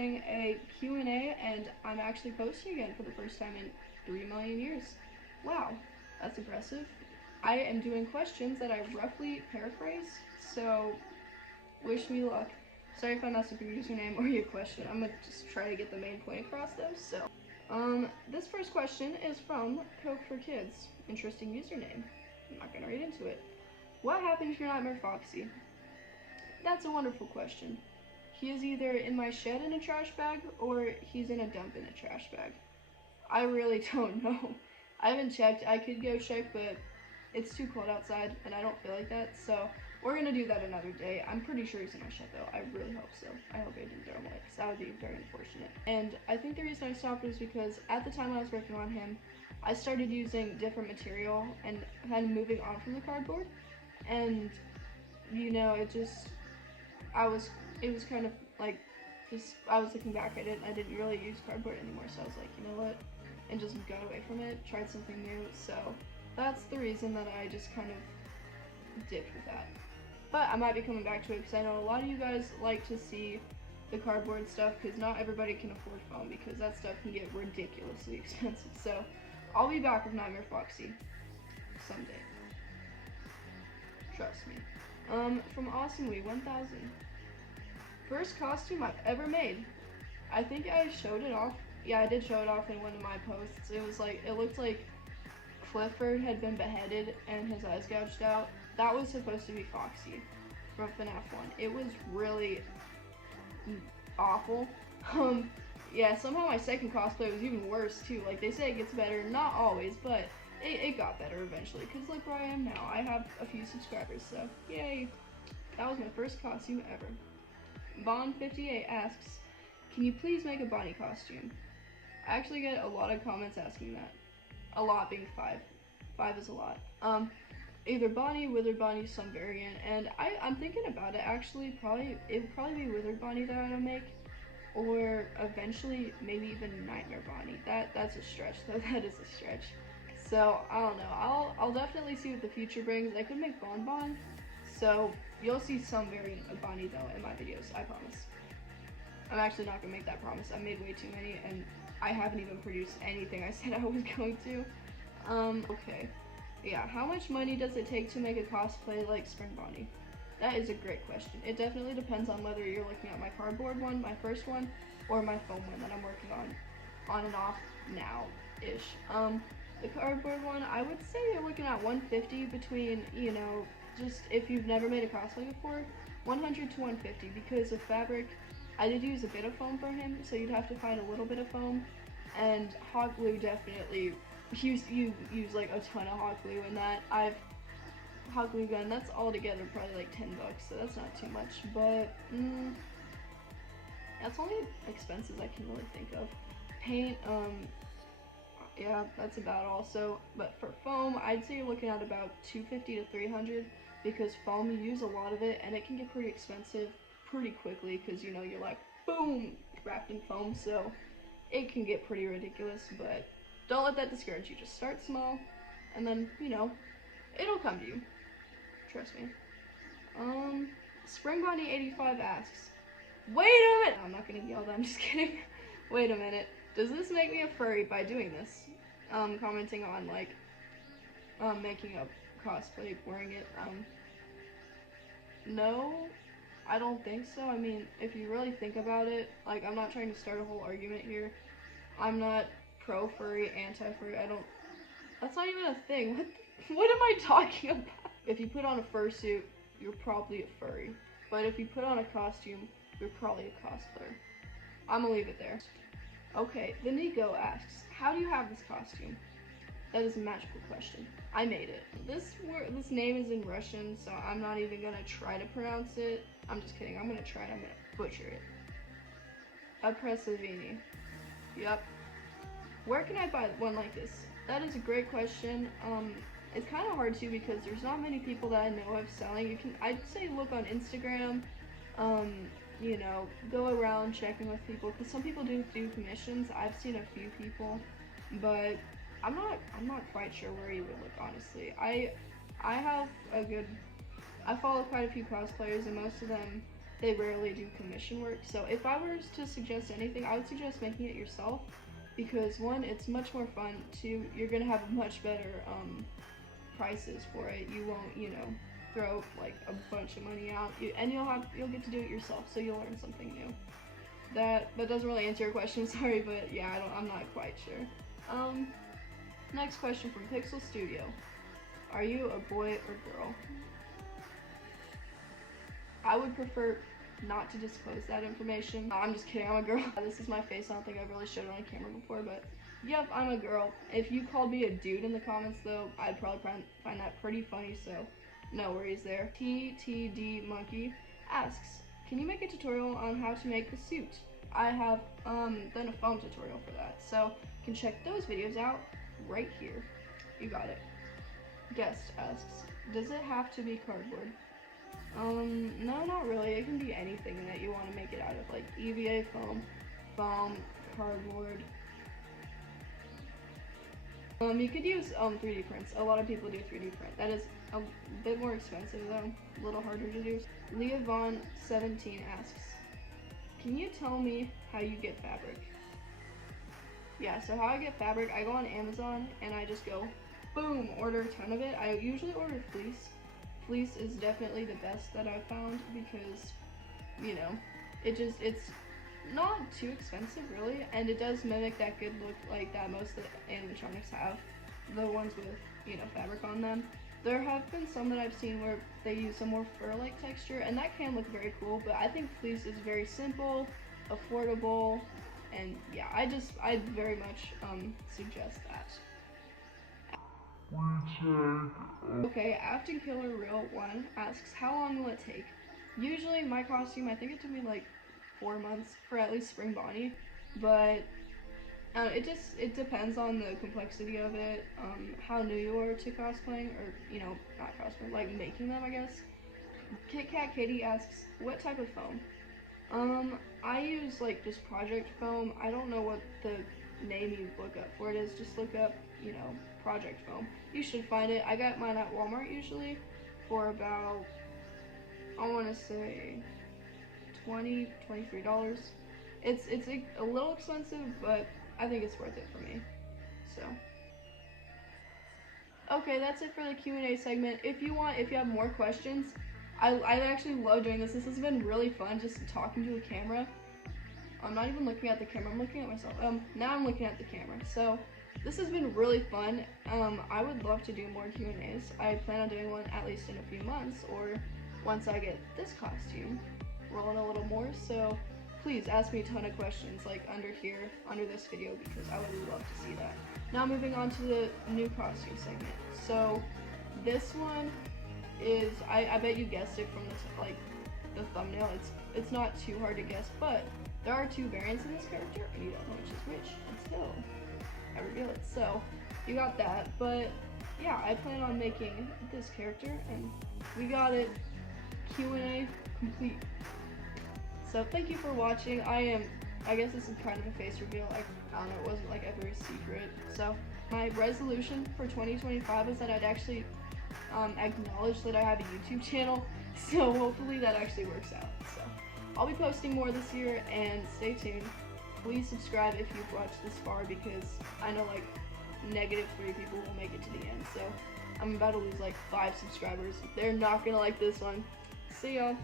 doing a Q&A, and I'm actually posting again for the first time in 3 million years. Wow, that's impressive. I am doing questions that I roughly paraphrase, so wish me luck. Sorry if I messed up your username or your question. I'm gonna just try to get the main point across though. So, this first question is from Coke for Kids. Interesting username. I'm not gonna read into it. What happened to your Nightmare Foxy? That's a wonderful question. He is either in my shed in a trash bag, or he's in a dump in a trash bag. I really don't know. I haven't checked. I could go check, but it's too cold outside, and I don't feel like that, so we're gonna do that another day. I'm pretty sure he's in my shed, though. I really hope so. I hope I didn't throw him away, because that would be very unfortunate. And I think the reason I stopped was because at the time I was working on him, I started using different material and kind of moving on from the cardboard, and, you know, it was kind of like, I was looking back at it, and I didn't really use cardboard anymore, so I was like, you know what, and just got away from it, tried something new, so that's the reason that I just kind of dipped with that. But I might be coming back to it, because I know a lot of you guys like to see the cardboard stuff, because not everybody can afford foam, because that stuff can get ridiculously expensive, so I'll be back with Nightmare Foxy someday. Trust me. From Awesome Wee 1000. First costume I've ever made. I think I showed it off. Yeah, I did show it off in one of my posts. It was like, it looked like Clifford had been beheaded and his eyes gouged out. That was supposed to be Foxy from FNAF 1. It was really awful. Yeah, somehow my second cosplay was even worse too. Like, they say it gets better, not always, but it got better eventually, because look where I am now. I have a few subscribers, so yay. That was my first costume ever. Bond58 asks, can you please make a Bonnie costume? I actually get a lot of comments asking that. A lot being 5. 5 is a lot. Either Bonnie, Withered Bonnie, some variant, and I'm thinking about it actually. It would probably be Withered Bonnie that I would make, or eventually maybe even Nightmare Bonnie. That's a stretch though. That is a stretch. So I don't know. I'll definitely see what the future brings. I could make Bonbon, so you'll see some variant of Bonnie though in my videos. I promise. I'm actually not gonna make that promise. I made way too many, and I haven't even produced anything I said I was going to. Okay. Yeah, how much money does it take to make a cosplay like Spring Bonnie? That is a great question. It definitely depends on whether you're looking at my cardboard one, my first one, or my foam one that I'm working on and off now-ish. The cardboard one, I would say you're looking at 150 between, you know, just if you've never made a cosplay before, 100 to 150 because of fabric. I did use a bit of foam for him, so you'd have to find a little bit of foam, and hot glue definitely, you use like a ton of hot glue in that. Hot glue gun, that's all together probably like $10, so that's not too much, but that's only expenses I can really think of. Paint, yeah, that's about all. So, but for foam, I'd say you're looking at about 250 to 300 because foam, you use a lot of it, and it can get pretty expensive pretty quickly because, you know, you're like, boom, wrapped in foam, so it can get pretty ridiculous, but don't let that discourage you. Just start small, and then, you know, it'll come to you. Trust me. Spring Bonnie 85 asks, wait a minute! I'm not gonna yell that, I'm just kidding. Wait a minute. Does this make me a furry by doing this? Commenting on, like, making a cosplay, wearing it. No, I don't think so. I mean, if you really think about it, like, I'm not trying to start a whole argument here. I'm not pro-furry, anti-furry, that's not even a thing. What am I talking about? If you put on a fursuit, you're probably a furry. But if you put on a costume, you're probably a cosplayer. I'm gonna leave it there. Okay, the Nico asks, how do you have this costume? That is a magical question. I made it. This name is in Russian, so I'm not even gonna try to pronounce it. I'm just kidding. I'm gonna try and I'm gonna butcher it. Oppressivini. Yep. Where can I buy one like this? That is a great question. It's kind of hard too because there's not many people that I know of selling. I'd say look on Instagram. You know, go around checking with people because some people do commissions. I've seen a few people, but I'm not quite sure where you would look, honestly. I follow quite a few cosplayers, and most of them they rarely do commission work. So if I were to suggest anything, I would suggest making it yourself, because one, it's much more fun. Two, you're gonna have much better prices for it. You won't, you know, throw like a bunch of money out, and you'll get to do it yourself, so you'll learn something new. That doesn't really answer your question, sorry, but yeah, I'm not quite sure. Next question from Pixel Studio. Are you a boy or girl? I would prefer not to disclose that information. I'm just kidding, I'm a girl. This is my face, I don't think I've really showed it on camera before, but yep, I'm a girl. If you called me a dude in the comments though, I'd probably find that pretty funny, so no worries there. TTD Monkey asks, can you make a tutorial on how to make the suit? I have done a foam tutorial for that, so you can check those videos out right here. You got it. Guest asks, does it have to be cardboard? No, not really. It can be anything that you want to make it out of, like EVA foam, cardboard. You could use 3D prints. A lot of people do 3D print. That is a bit more expensive though, a little harder to do. Leah Vaughn 17 asks, can you tell me how you get fabric? Yeah, so how I get fabric, I go on Amazon and I just go, boom, order a ton of it. I usually order fleece. Fleece is definitely the best that I've found because, you know, it's not too expensive really, and it does mimic that good look like that most of the animatronics have, the ones with, you know, fabric on them. There have been some that I've seen where they use a more fur-like texture, and that can look very cool, but I think fleece is very simple, affordable, and yeah, I very much suggest that. Okay, Afton Killer Real 1 asks, how long will it take? Usually my costume, I think it took me like 4 months for at least Spring Bonnie, but it depends on the complexity of it, how new you are to cosplaying, or, you know, not cosplaying, like making them, I guess. Kit Kat Katie asks, what type of foam? I use like just project foam. I don't know what the name you look up for it is. Just look up, you know, project foam. You should find it. I got mine at Walmart usually for about, I want to say $23. It's a little expensive, but I think it's worth it for me. So okay, that's it for the Q&A segment. If you have more questions, I actually love doing this. This has been really fun, just talking to a camera. I'm not even looking at the camera, I'm looking at myself. Now I'm looking at the camera. So this has been really fun. I would love to do more Q&As. I plan on doing one at least in a few months, or once I get this costume rolling a little more. So please ask me a ton of questions like under this video, because I would love to see that. Now moving on to the new costume segment. So this one is, I bet you guessed it from the thumbnail. It's not too hard to guess, but there are two variants in this character, and you don't know which is which until I reveal it. So you got that, but yeah, I plan on making this character, and we got it. Q&A complete. So thank you for watching. I guess this is kind of a face reveal. I don't know, it wasn't like a very secret. So my resolution for 2025 is that I'd actually acknowledge that I have a YouTube channel. So hopefully that actually works out. So I'll be posting more this year, and stay tuned. Please subscribe if you've watched this far, because I know like -3 people will make it to the end. So I'm about to lose like 5 subscribers. They're not gonna like this one. See y'all.